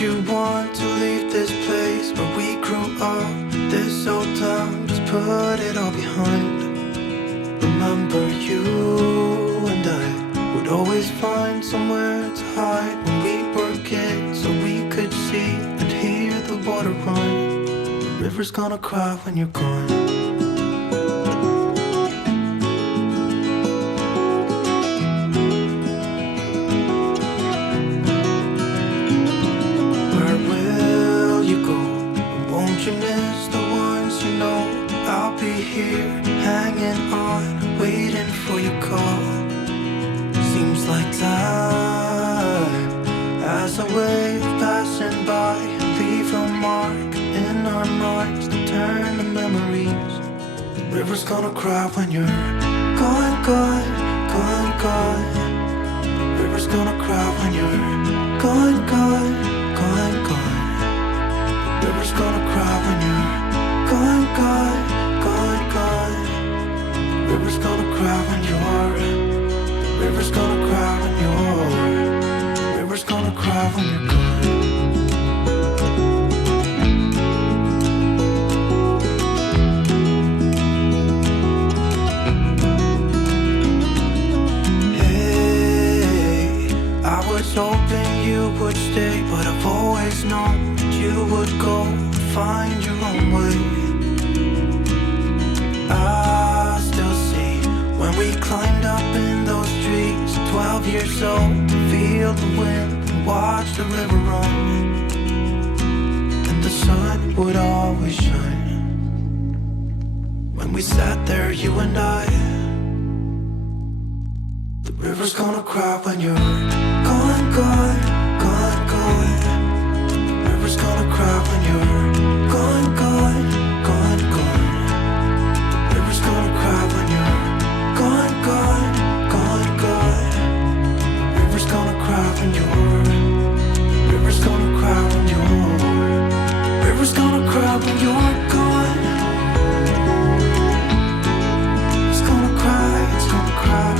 you want to leave this place where we grew up? This old town, just put it all behind. Remember you and I would always find somewhere to hide when we were kids, so we could see and hear the water run. The river's gonna cry when you're gone. Won't you miss the ones you know? I'll be here, hanging on, waiting for your call. Seems like time as a wave passing by, leave a mark in our minds to turn to memories. The river's gonna cry when you're gone, gone, gone, gone. The river's gonna cry when you're gone, gone, gone, gone. River's gonna cry when you're gone, gone, gone, gone. River's gonna cry when you're. River's gonna cry when you're. River's gonna cry when you're gone. Hey, I was hoping you would stay, but I've always known you would go find your own way. I still see when we climbed up in those trees, 12 years old, to feel the wind and watch the river run. And the sun would always shine when we sat there, you and I. The river's gonna cry when you're gone, gone, gone, gone. River's gonna cry when you're gone, gone, gone, gone. River's gonna cry when you're gone, gone, gone, gone. River's gonna cry when you're. River's gonna cry when you're. River's gonna cry when you're gone. It's gonna cry, it's gonna cry.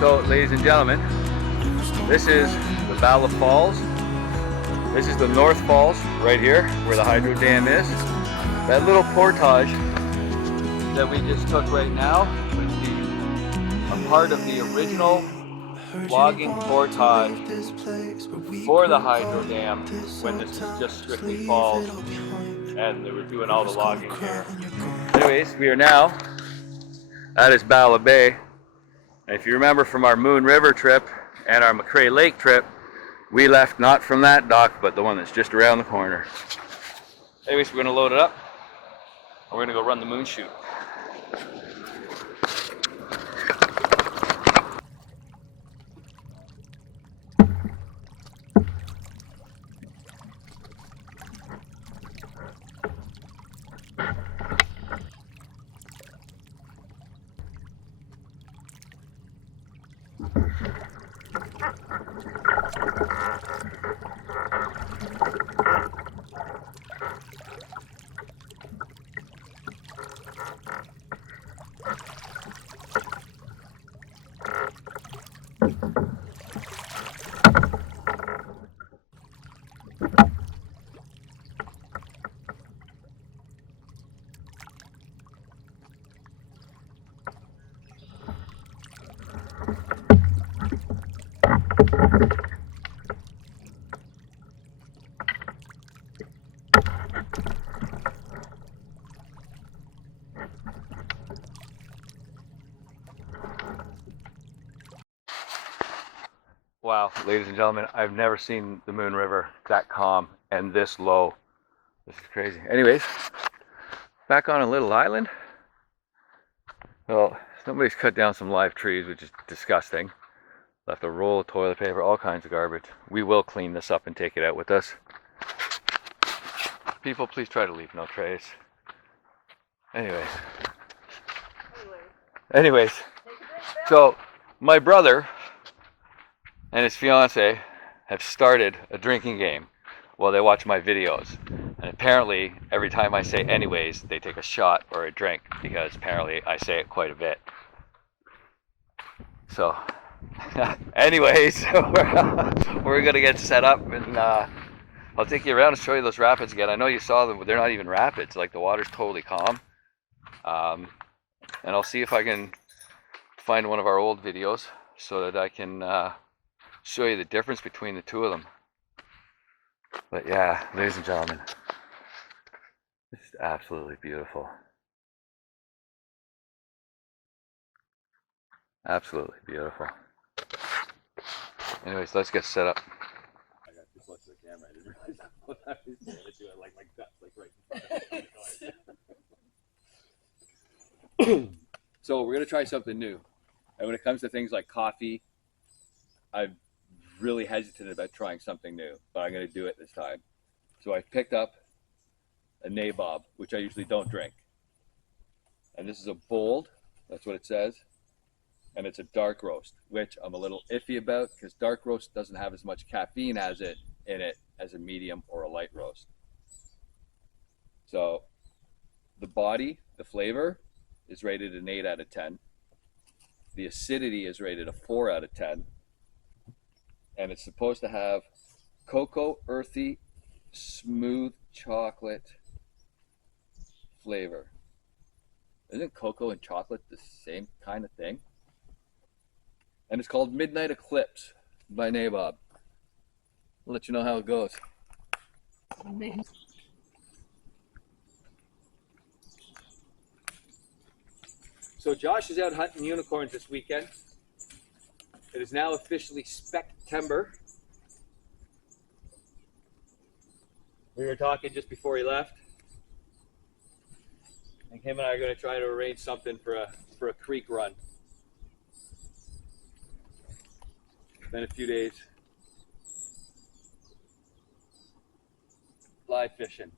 So, ladies and gentlemen, this is the Bala Falls. This is the North Falls right here where the hydro dam is. That little portage that we just took right now was a part of the original logging portage for the hydro dam when this was just strictly falls and they were doing all the logging here. Anyways, we are now at this Bala Bay. And if you remember from our Moon River trip and our McCrae Lake trip, we left not from that dock, but the one that's just around the corner. Anyways, we're gonna load it up, and we're gonna go run the Moon Chute. Wow, ladies and gentlemen, I've never seen the Moon River that calm and this low. This is crazy. Anyways, back on a little island. Well, somebody's cut down some live trees, which is disgusting. Left a roll of toilet paper, all kinds of garbage. We will clean this up and take it out with us. People, please try to leave no trace. Anyways, so my brother and his fiance have started a drinking game while they watch my videos. And apparently, every time I say anyways, they take a shot or a drink, because apparently I say it quite a bit. So, Anyways, we're gonna get set up, and I'll take you around and show you those rapids again. I know you saw them, but they're not even rapids. Like, the water's totally calm. And I'll see if I can find one of our old videos so that I can show you the difference between the two of them. But yeah, ladies and gentlemen, this is absolutely beautiful. Absolutely beautiful. Anyways, let's get set up. I got too close to the camera. I didn't realize I was going to do it like my guts, like right in front of me. So we're going to try something new. And when it comes to things like coffee, I'm really hesitant about trying something new, but I'm going to do it this time. So I picked up a nabob, which I usually don't drink. And this is a bold, that's what it says. And it's a dark roast, which I'm a little iffy about because dark roast doesn't have as much caffeine as it in it as a medium or a light roast. So the body, the flavor is rated an 8 out of 10. The acidity is rated a 4 out of 10. And it's supposed to have cocoa, earthy, smooth chocolate flavor. Isn't cocoa and chocolate the same kind of thing? And it's called Midnight Eclipse by Nabob. I'll let you know how it goes. So Josh is out hunting unicorns this weekend. It is now officially Spectember. We were talking just before he left. And him and I are going to try to arrange something for a creek run. Been a few days fly fishing.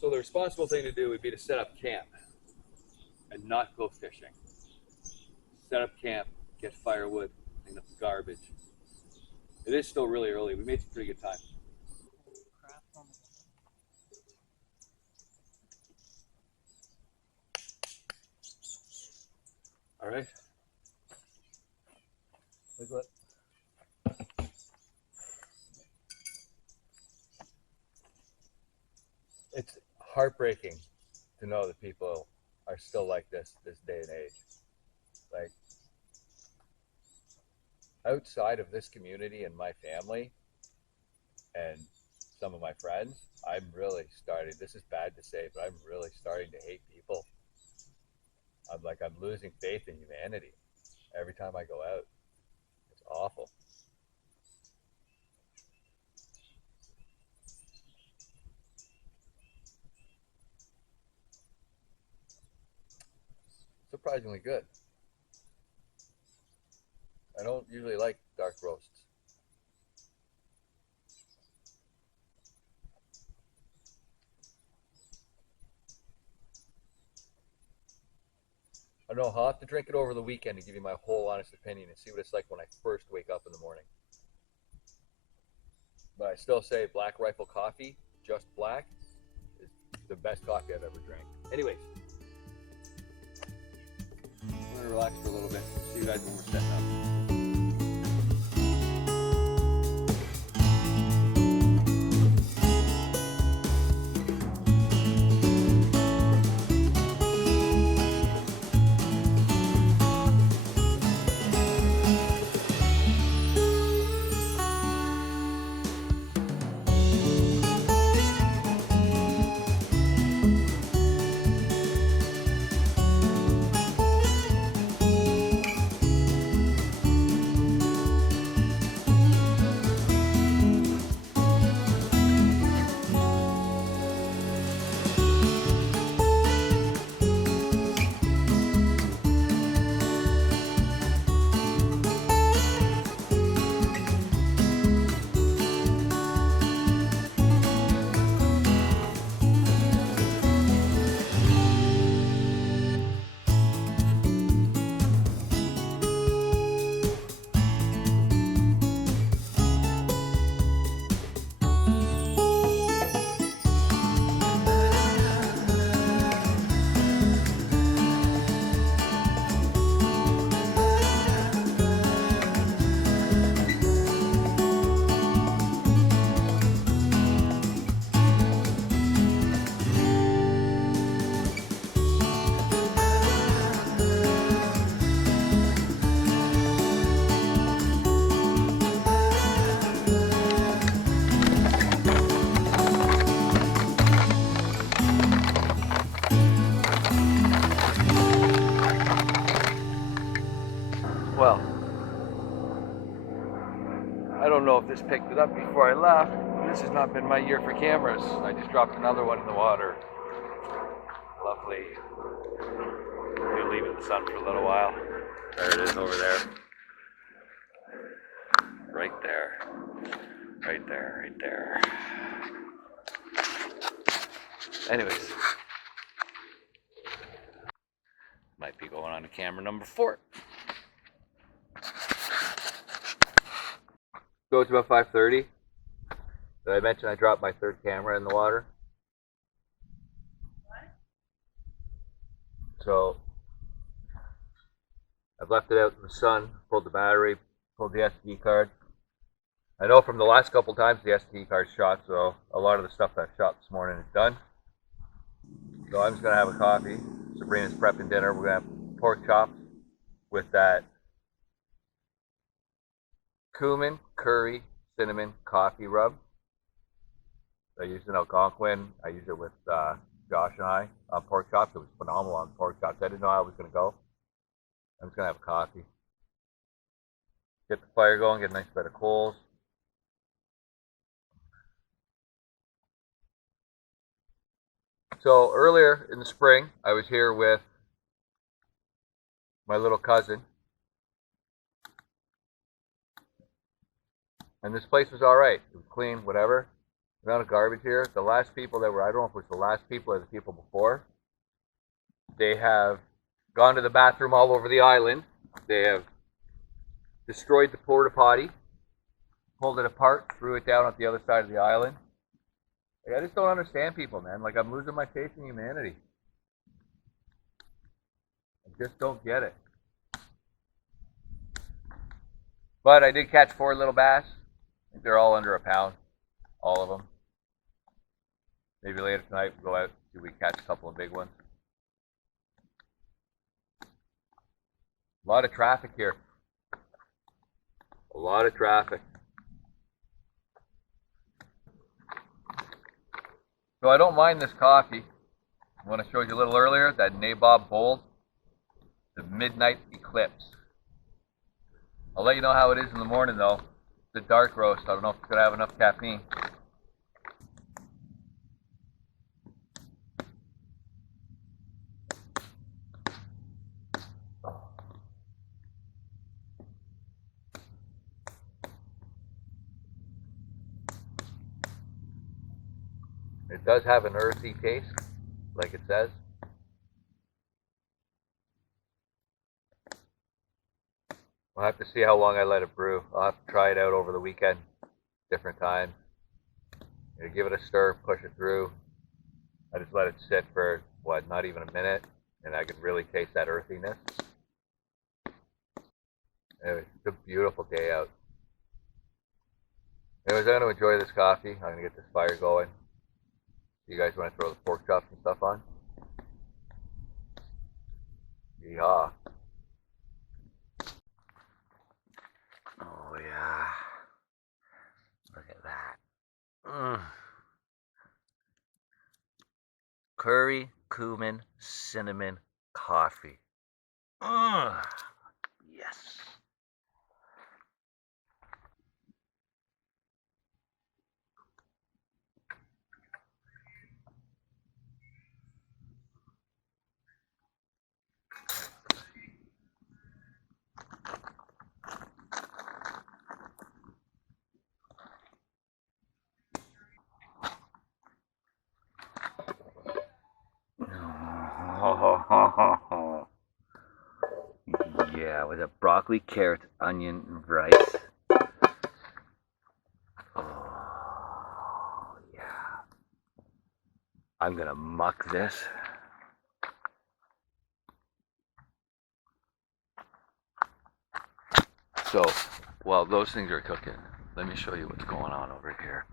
So the responsible thing to do would be to set up camp and not go fishing. Set up camp, get firewood, clean up the garbage. It is still really early. We made some pretty good time. All right. Look what. It's heartbreaking to know that people are still like this day and age. Like, outside of this community and my family and some of my friends, I'm really starting, this is bad to say, but I'm really starting to hate people. I'm losing faith in humanity every time I go out. It's awful. Surprisingly good. I don't usually like dark roasts. I don't know, I'll have to drink it over the weekend to give you my whole honest opinion and see what it's like when I first wake up in the morning. But I still say Black Rifle coffee, just black, is the best coffee I've ever drank. Anyways, I'm gonna relax for a little bit. See you guys when we're setting up. just picked it up before I left. This has not been my year for cameras. I just dropped another one in the water. Lovely. We'll leave it in the sun for a little while. There it is over there. Right there. Right there, right there. Anyways. Might be going on to camera number 4. So it's about 5:30. Did I mention I dropped my third camera in the water? What? So I've left it out in the sun, pulled the battery, pulled the SD card. I know from the last couple times the SD card's shot, so a lot of the stuff that I've shot this morning is done. So I'm just gonna have a coffee. Sabrina's prepping dinner. We're gonna have pork chops with that cumin, curry, cinnamon, coffee rub. I used in Algonquin. I used it with Josh and I on pork chops. It was phenomenal on pork chops. I didn't know how it was gonna go. I'm just gonna have a coffee. Get the fire going, get a nice bed of coals. So earlier in the spring, I was here with my little cousin. And this place was all right. It was clean, whatever. The amount of garbage here. The last people that were, I don't know if it was the last people or the people before, they have gone to the bathroom all over the island. They have destroyed the porta potty, pulled it apart, threw it down at the other side of the island. Like, I just don't understand people, man. Like, I'm losing my faith in humanity. I just don't get it. But I did catch 4 little bass. I think they're all under a pound, all of them. Maybe later tonight we'll go out and see if we catch a couple of big ones. A lot of traffic here. A lot of traffic. So I don't mind this coffee. When I showed you a little earlier, that Nabob Bold, the Midnight Eclipse. I'll let you know how it is in the morning though. It's a dark roast. I don't know if it's going to have enough caffeine. It does have an earthy taste, like it says. I'll have to see how long I let it brew. I'll have to try it out over the weekend, different times. Give it a stir, push it through. I just let it sit for, what, not even a minute, and I can really taste that earthiness. Anyway, it's a beautiful day out. Anyways, I'm going to enjoy this coffee. I'm going to get this fire going. You guys want to throw the pork chops and stuff on? Yeehaw. Oh, yeah. Look at that. Curry, cumin, cinnamon, coffee. Yes. Yeah, with a broccoli, carrot, onion, and rice. Oh, yeah. I'm gonna muck this. So, while those things are cooking, let me show you what's going on over here.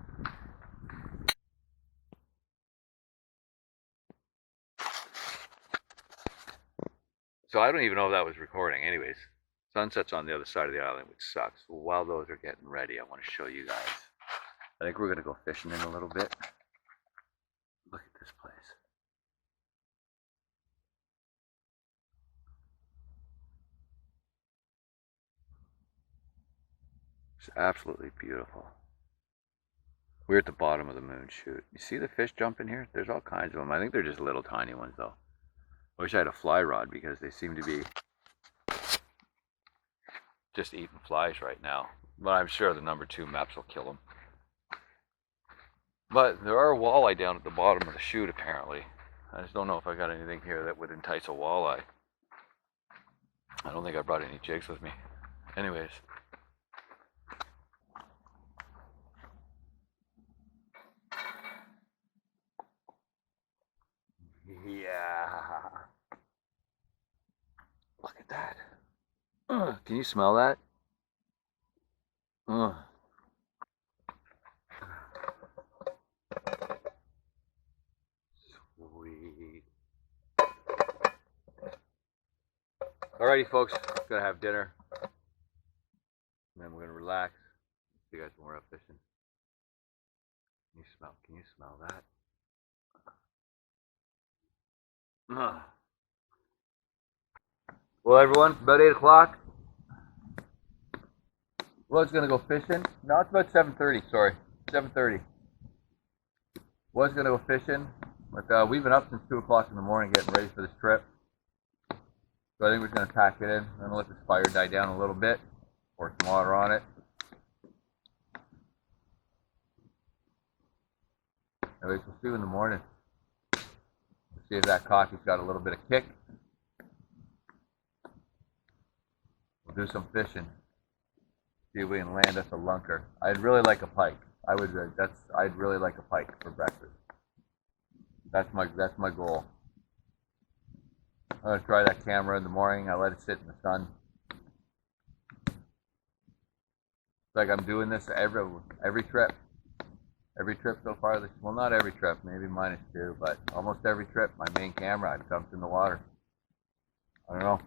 So I don't even know if that was recording. Anyways, sunset's on the other side of the island, which sucks. While those are getting ready, I want to show you guys. I think we're going to go fishing in a little bit. Look at this place. It's absolutely beautiful. We're at the bottom of the Moon Chute. You see the fish jumping here? There's all kinds of them. I think they're just little tiny ones though. I wish I had a fly rod because they seem to be just eating flies right now. But I'm sure the number 2 maps will kill them. But there are walleye down at the bottom of the chute apparently. I just don't know if I got anything here that would entice a walleye. I don't think I brought any jigs with me. Anyways. Yeah. Look at that. Can you smell that? Sweet. Alrighty, folks. Gonna have dinner. And then we're gonna relax. See you guys when we're up fishing. Can you smell that? Well, everyone, it's about 8 o'clock. Was gonna go fishing. No, it's about 7:30. Sorry, 7:30. Was gonna go fishing, but we've been up since 2 o'clock in the morning getting ready for this trip. So I think we're just gonna pack it in. I'm gonna let this fire die down a little bit, pour some water on it. Anyways, we'll see you in the morning. See if that coffee's got a little bit of kick. We'll do some fishing. See if we can land us a lunker. I'd really like a pike. I'd really like a pike for breakfast. That's my goal. I'm gonna try that camera in the morning. I let it sit in the sun. It's like I'm doing this every trip. Every trip so far. Well, not every trip, maybe -2, but almost every trip, my main camera, I've dumped in the water. I don't know.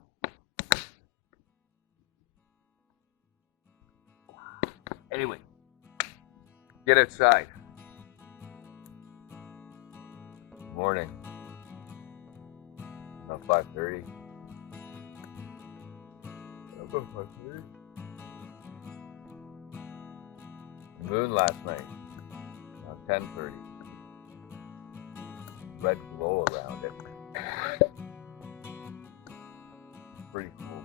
Anyway, get outside. Morning. About 5:30. About 5:30. Moon last night. 10:30. Red glow around it. Pretty cool.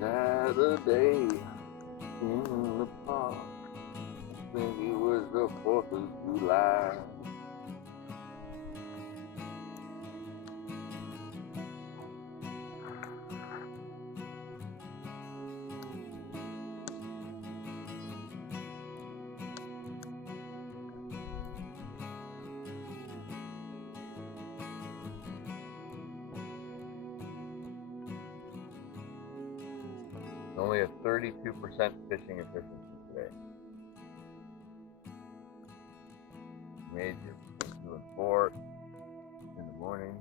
Saturday in the park. I think it was the 4th of July. Only a 32% fishing efficiency today. Made it doing 4 in the morning,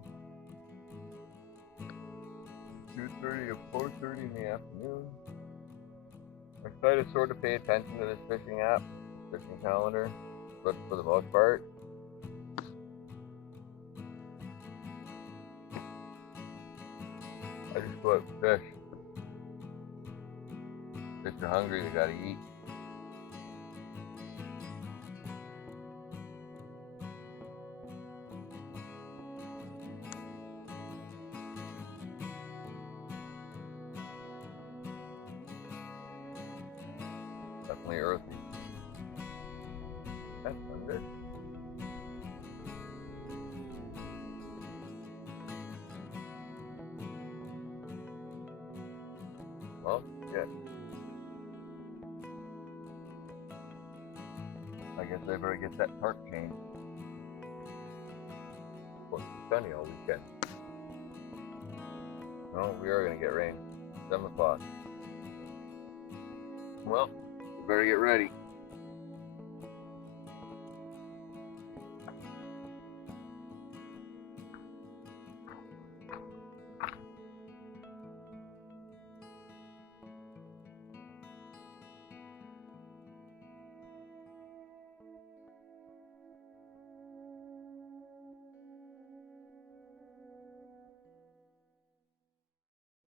2:30 or 4:30 in the afternoon. I'm excited to sort of pay attention to this fishing app, fishing calendar, but for the most part, I just go out and fish. If you're hungry, you gotta eat. Definitely earthy. That's good. Well, yeah. I guess I better get that tarp changed. Well, it's sunny all weekend. No, we are gonna get rain. 7 o'clock. Well, we better get ready.